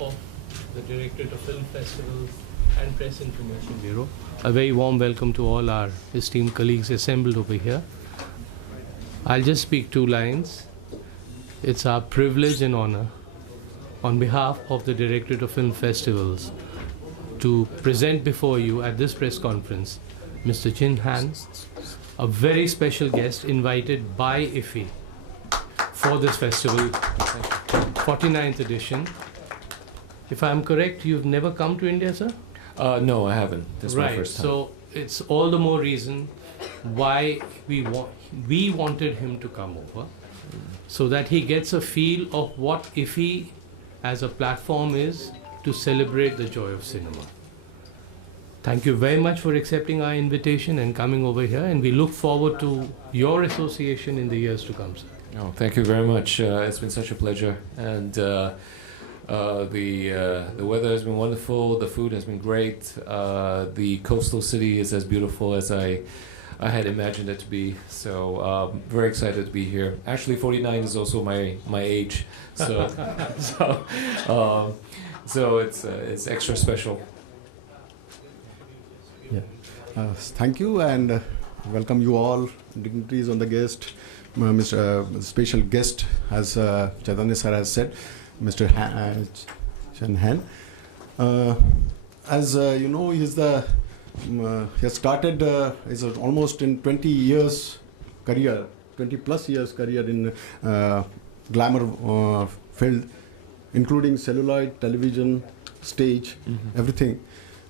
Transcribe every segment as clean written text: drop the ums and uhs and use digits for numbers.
of the Directorate of Film Festivals and Press Information Bureau. A very warm welcome to all our esteemed colleagues assembled over here. I'll just speak 2 lines. It's our privilege and honor on behalf of the Directorate of Film Festivals to present before you at this press conference Mr. Chin Han, a very special guest invited by Iffi for this festival, 49th edition. If I'm correct, you've never come to India, sir? No, I haven't. This is my first time. So it's all the more reason why we wanted him to come over, so that he gets a feel of what Iffi as a platform is to celebrate the joy of cinema. Thank you very much for accepting our invitation and coming over here, and we look forward to your association in the years to come, sir. Oh, thank you very much. It's been such a pleasure, and the weather has been wonderful. The food has been great. The coastal city is as beautiful as I had imagined it to be. So very excited to be here. Actually, 49 is also my age, so so it's extra special. Yeah. Thank you, and welcome you all, dignitaries on the guest. Mr. Special guest, as Chaitanya sir has said, Mr. Chen Han. As you know, he has started is almost in 20 years career, 20 plus years career in glamour field, including celluloid, television, stage, everything,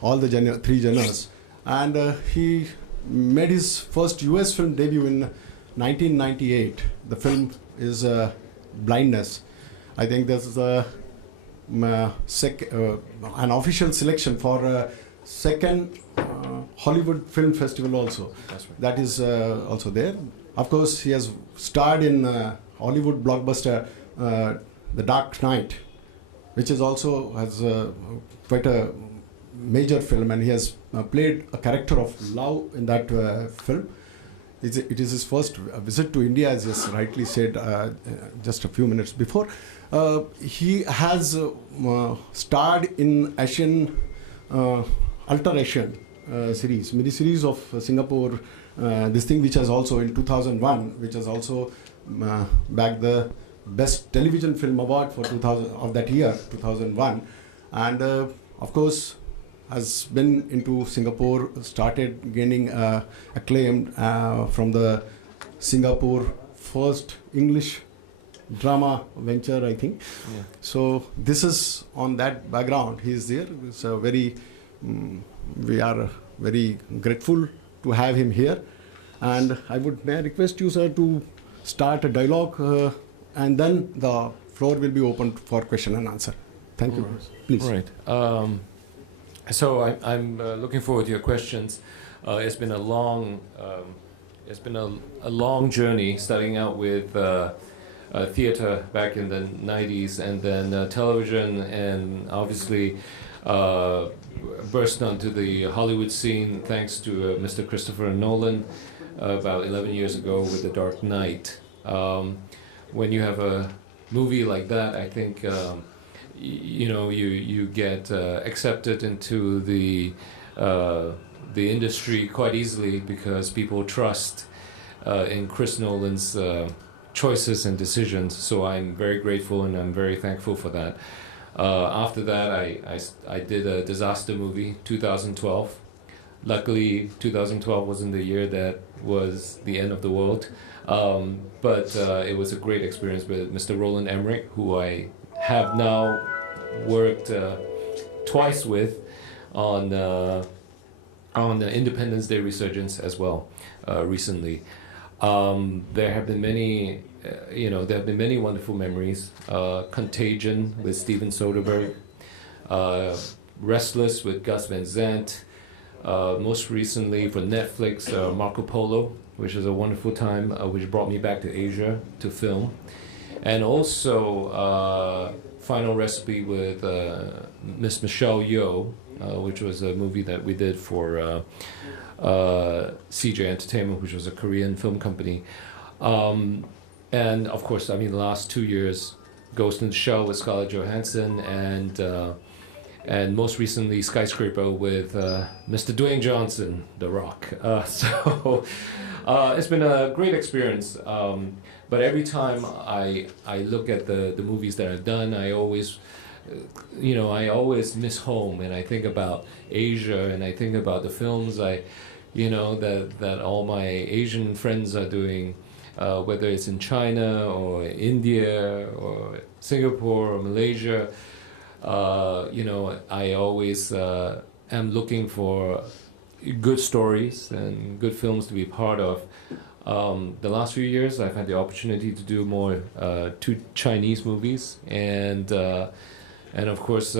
all the 3 genres. And he made his first US film debut in 1998. The film is Blindness. I think this is an official selection for second Hollywood Film Festival also. That's right. That is also there. Of course, he has starred in Hollywood blockbuster The Dark Knight, which is also has quite a major film, and he has played a character of love in that film. It is his first visit to India, as is rightly said just a few minutes before. He has starred in Asian, Ultra Asian series, mini-series of Singapore, this thing which has also in 2001, which has also bagged the Best Television Film Award for 2000 of that year, 2001. And of course, has been into Singapore, started gaining acclaim from the Singapore first English drama venture, I think. Yeah. So this is on that background. He is there. It's a very, we are very grateful to have him here. And may I request you, sir, to start a dialogue, and then the floor will be open for question and answer. Thank you, please. All right. So I'm looking forward to your questions. It's been a long journey, starting out with theater back in the 90s, and then television, and obviously burst onto the Hollywood scene thanks to Mr. Christopher Nolan about 11 years ago with The Dark Knight. When you have a movie like that, I think you get accepted into the industry quite easily, because people trust in Chris Nolan's choices and decisions. So I'm very grateful and I'm very thankful for that. After that, I did a disaster movie, 2012. Luckily, 2012 wasn't the year that was the end of the world, but it was a great experience with Mr. Roland Emmerich, who I have now worked twice with on the Independence Day Resurgence as well recently. There have been many, wonderful memories. Contagion with Steven Soderbergh, Restless with Gus Van Sant. Most recently for Netflix, Marco Polo, which is a wonderful time, which brought me back to Asia to film. And also Final Recipe with Miss Michelle Yeoh, which was a movie that we did for CJ Entertainment, which was a Korean film company. And of course, the last 2 years, Ghost in the Shell with Scarlett Johansson, and most recently Skyscraper with Mr. Dwayne Johnson, The Rock. So it's been a great experience. But every time I look at the movies that I've done, I always miss home, and I think about Asia, and I think about the films that all my Asian friends are doing, whether it's in China or India or Singapore or Malaysia. I always am looking for good stories and good films to be part of. The last few years, I've had the opportunity to do more 2 Chinese movies, and of course,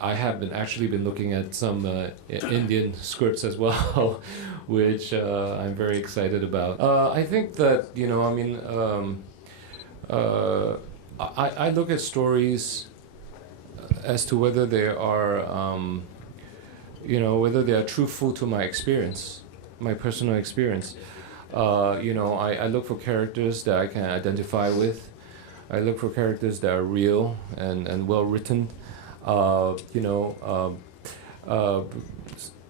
I have been looking at some Indian scripts as well, which I'm very excited about. I think that I look at stories as to whether they are truthful to my experience, my personal experience. I look for characters that I can identify with. I look for characters that are real and well written.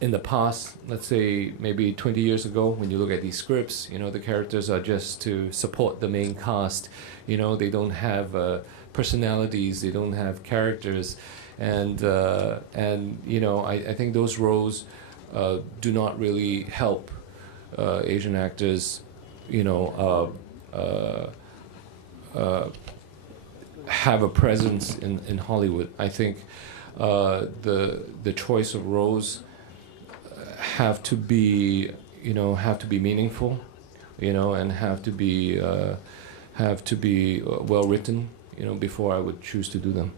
In the past, let's say maybe 20 years ago, when you look at these scripts, the characters are just to support the main cast. They don't have personalities, they don't have characters, and I think those roles do not really help Asian actors, have a presence in Hollywood. I think the choice of roles have to be meaningful, and have to be well written, before I would choose to do them.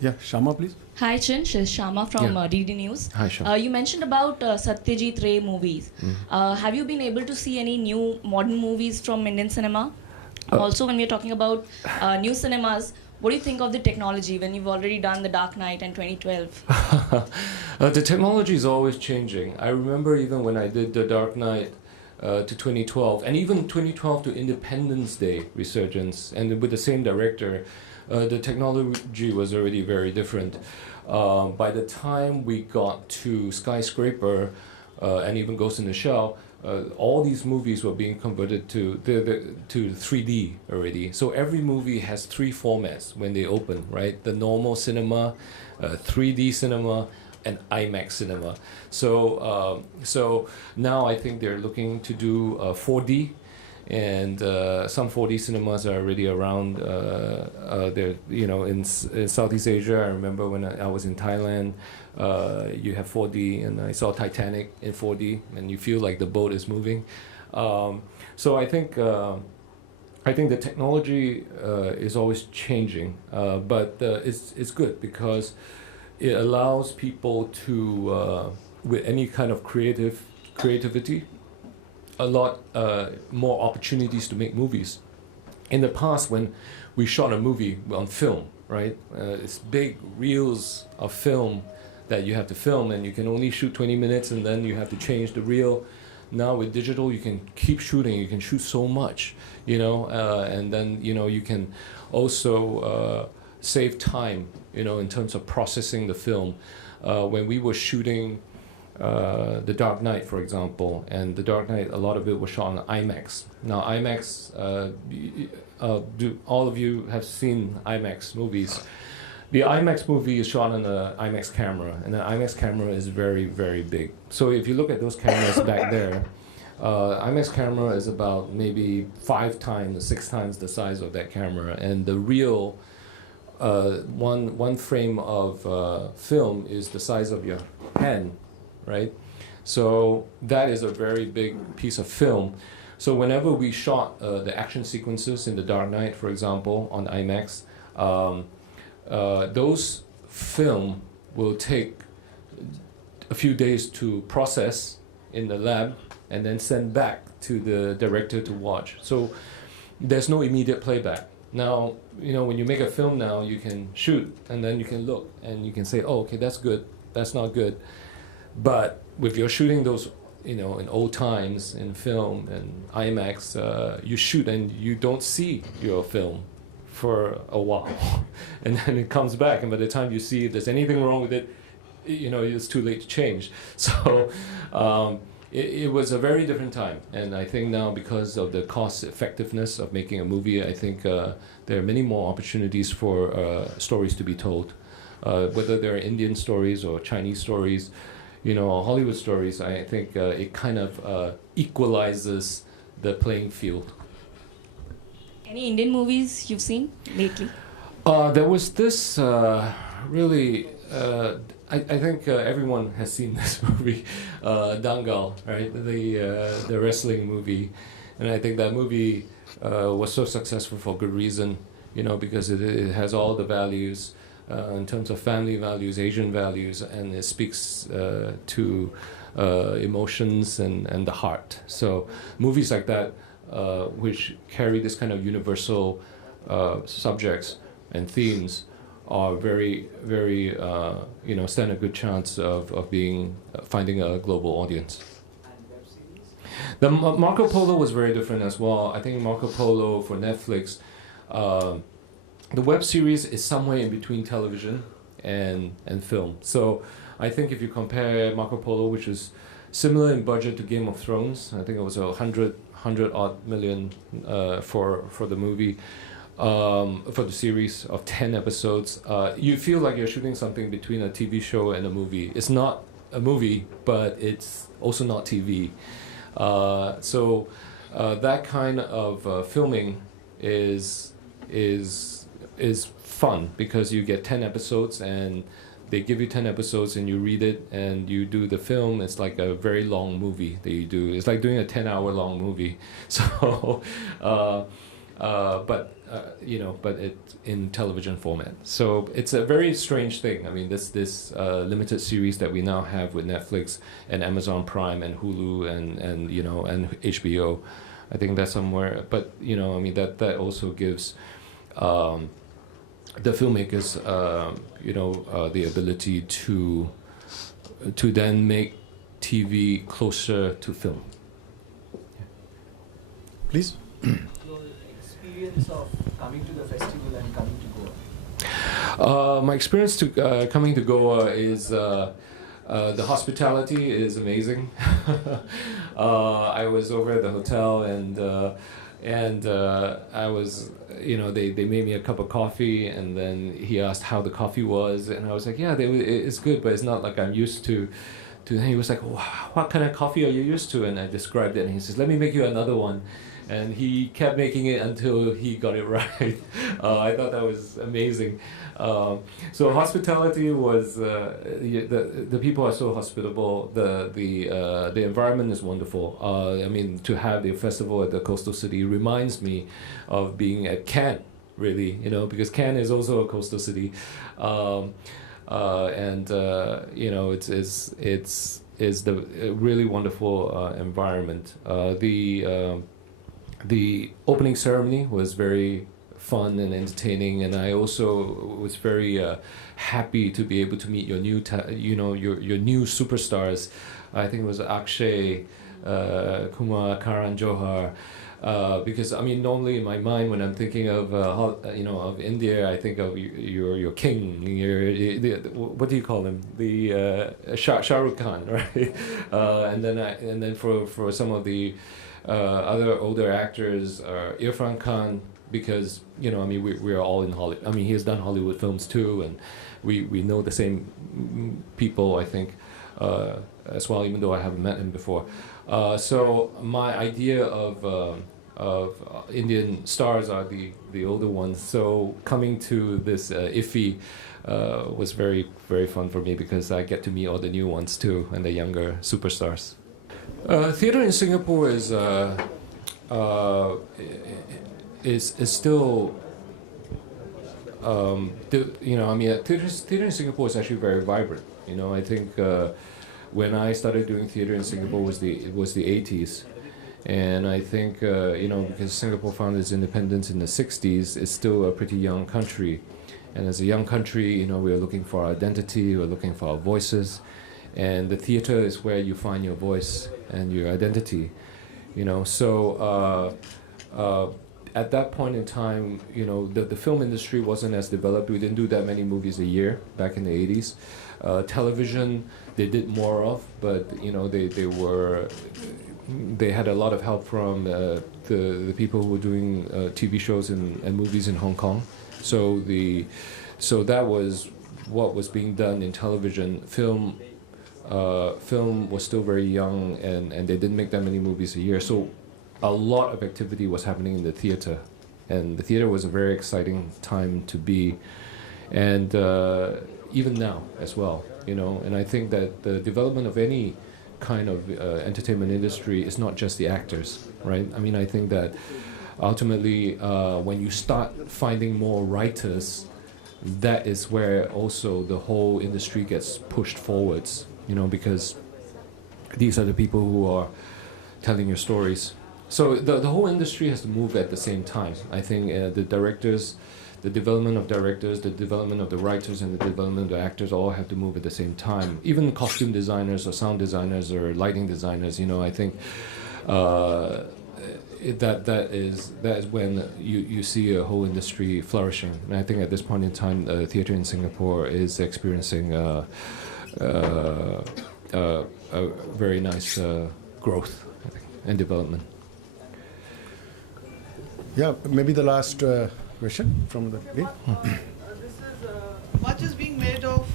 Yeah, Shama, please. Hi, Chin. She's Shama from DD News. Hi, Shama. You mentioned about Satyajit Ray movies. Have you been able to see any new modern movies from Indian cinema? Also, when we're talking about new cinemas, what do you think of the technology when you've already done The Dark Knight in 2012? The technology is always changing. I remember even when I did The Dark Knight to 2012, and even 2012 to Independence Day Resurgence, and with the same director, the technology was already very different. By the time we got to Skyscraper and even Ghost in the Shell, all these movies were being converted to 3D already. So every movie has 3 formats when they open, right? The normal cinema, 3D cinema, and IMAX cinema. So now I think they're looking to do 4D, and some 4D cinemas are already around. They're in Southeast Asia. I remember when I was in Thailand, you have 4D, and I saw Titanic in 4D, and you feel like the boat is moving. So I think the technology is always changing, but it's good because it allows people to, with any kind of creativity, a lot more opportunities to make movies. In the past, when we shot a movie on film, right, it's big reels of film that you have to film, and you can only shoot 20 minutes, and then you have to change the reel. Now with digital, you can keep shooting. You can shoot so much, and then you can also save time, in terms of processing the film. When we were shooting The Dark Knight, for example, and The Dark Knight, a lot of it was shot on IMAX. Now IMAX, do all of you have seen IMAX movies? The IMAX movie is shot on an IMAX camera, and the IMAX camera is very, very big. So if you look at those cameras back there, IMAX camera is about maybe 5 times or 6 times the size of that camera, and the real one frame of film is the size of your hand, right? So that is a very big piece of film. So whenever we shot the action sequences in The Dark Knight, for example, on IMAX, those film will take a few days to process in the lab and then send back to the director to watch. So there's no immediate playback. Now, when you make a film now, you can shoot and then you can look and you can say, oh, okay, that's good, that's not good. But if you're shooting those, in old times in film and IMAX, you shoot and you don't see your film for a while, and then it comes back, and by the time you see if there's anything wrong with it, it's too late to change. So it was a very different time, and I think now, because of the cost effectiveness of making a movie, I think there are many more opportunities for stories to be told, whether they're Indian stories or Chinese stories, or Hollywood stories. I think it kind of equalizes the playing field. Any Indian movies you've seen lately? There was this really. I think everyone has seen this movie, Dangal, right? The wrestling movie, and I think that movie was so successful for good reason, because it has all the values in terms of family values, Asian values, and it speaks to emotions and the heart. So movies like that, which carry this kind of universal subjects and themes, are very, very, stand a good chance of finding a global audience. The Marco Polo was very different as well. I think Marco Polo for Netflix, the web series is somewhere in between television and film. So I think if you compare Marco Polo, which is similar in budget to Game of Thrones, I think it was 100 odd million for the movie. For the series of 10 episodes, you feel like you're shooting something between a TV show and a movie. It's not a movie, but it's also not TV. So that kind of filming is fun, because you get 10 episodes and they give you 10 episodes and you read it and you do the film. It's like a very long movie that you do. It's like doing a 10-hour long movie. So, but it's in television format. So it's a very strange thing. I mean, this limited series that we now have with Netflix and Amazon Prime and Hulu and HBO, I think that's somewhere. But that also gives the filmmakers the ability to then make TV closer to film. Please. Of coming to the festival and coming to Goa? My experience to coming to Goa is the hospitality is amazing. I was over at the hotel and I was, they made me a cup of coffee, and then he asked how the coffee was, and I was like, yeah, it's good, but it's not like I'm used to. And he was like, what kind of coffee are you used to? And I described it, and he says, let me make you another one. And he kept making it until he got it right. I thought that was amazing. So hospitality was the people are so hospitable. The environment is wonderful. To have the festival at the coastal city reminds me of being at Cannes, really. Because Cannes is also a coastal city, it's the really wonderful environment. The opening ceremony was very fun and entertaining, and I also was very happy to be able to meet your new superstars. I think it was Akshay, Kumar, Karan Johar. Because normally in my mind, when I'm thinking of of India, I think of your king, what do you call him? The Shah Rukh Khan, right? And then for some of the other older actors, Irfan Khan, because we are all in Hollywood. He has done Hollywood films too, and we know the same people, I think, as well, even though I haven't met him before. So my idea of Indian stars are the older ones. So coming to this Iffi was very, very fun for me, because I get to meet all the new ones too, and the younger superstars. Theatre in Singapore is still theatre in Singapore is actually very vibrant. I think when I started doing theatre in Singapore was the 80s, and I think because Singapore found its independence in the 60s, it's still a pretty young country, and as a young country, we are looking for our identity, we're looking for our voices, and the theatre is where you find your voice and your identity. So at that point in time, you know, the film industry wasn't as developed. We didn't do that many movies a year back in the 80s. Television, they did more of, but you know, they had a lot of help from the people who were doing TV shows and movies in Hong Kong. So that was what was being done in television. Film was still very young, and they didn't make that many movies a year. So a lot of activity was happening in the theater, and the theater was a very exciting time to be, and even now as well, you know. And I think that the development of any kind of entertainment industry is not just the actors, right? I mean, I think that ultimately when you start finding more writers, that is where also the whole industry gets pushed forwards, you know, because these are the people who are telling your stories. So the whole industry has to move at the same time. I think the directors, the development of directors, the development of the writers, and the development of the actors all have to move at the same time. Even costume designers or sound designers or lighting designers, you know, I think that is when you see a whole industry flourishing. And I think at this point in time, theatre in Singapore is experiencing a very nice growth, I think, and development. Yeah, maybe the last question from the lady. Much is being made of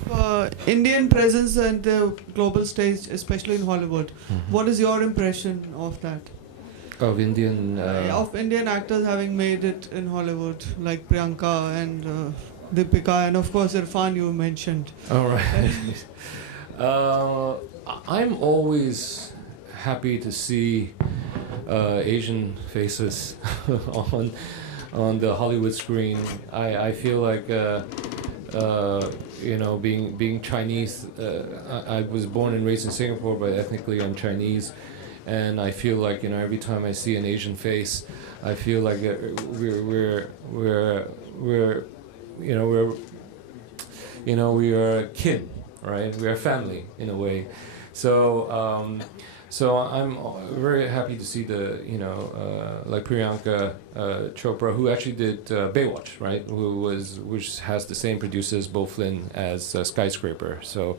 Indian presence and the global stage, especially in Hollywood. What is your impression of that? Of Indian... of Indian actors having made it in Hollywood, like Priyanka and Deepika, and of course Irfan you mentioned. All right. I'm always happy to see Asian faces on the Hollywood screen. I feel like you know, being Chinese, I was born and raised in Singapore, but ethnically I'm Chinese, and I feel like, you know, every time I see an Asian face, I feel like we're we are kin, right? We are family in a way. So so I'm very happy to see the, you know, like Priyanka Chopra, who actually did Baywatch, right? Which has the same producers, Bo Flynn, as Skyscraper. So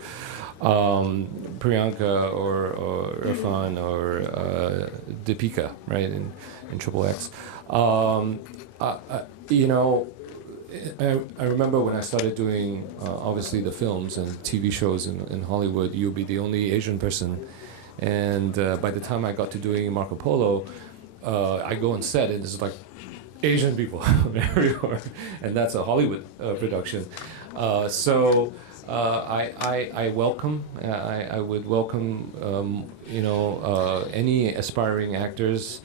Priyanka or Irfan or Deepika, right, in Triple X. You know, I remember when I started doing obviously the films and TV shows in Hollywood, you'll be the only Asian person. And by the time I got to doing Marco Polo, I go on set and there's like Asian people everywhere, and that's a Hollywood production. So I welcome, I would welcome, you know, any aspiring actors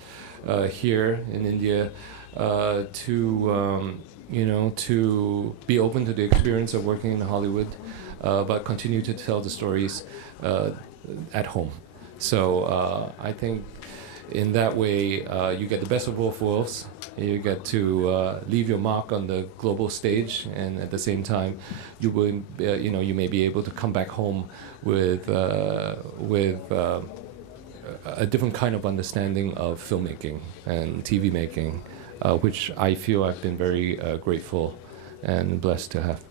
here in India to, you know, to be open to the experience of working in Hollywood, but continue to tell the stories at home. So I think in that way you get the best of both worlds. You get to leave your mark on the global stage, and at the same time, you will, you know, you may be able to come back home with a different kind of understanding of filmmaking and TV making, which I feel I've been very grateful and blessed to have.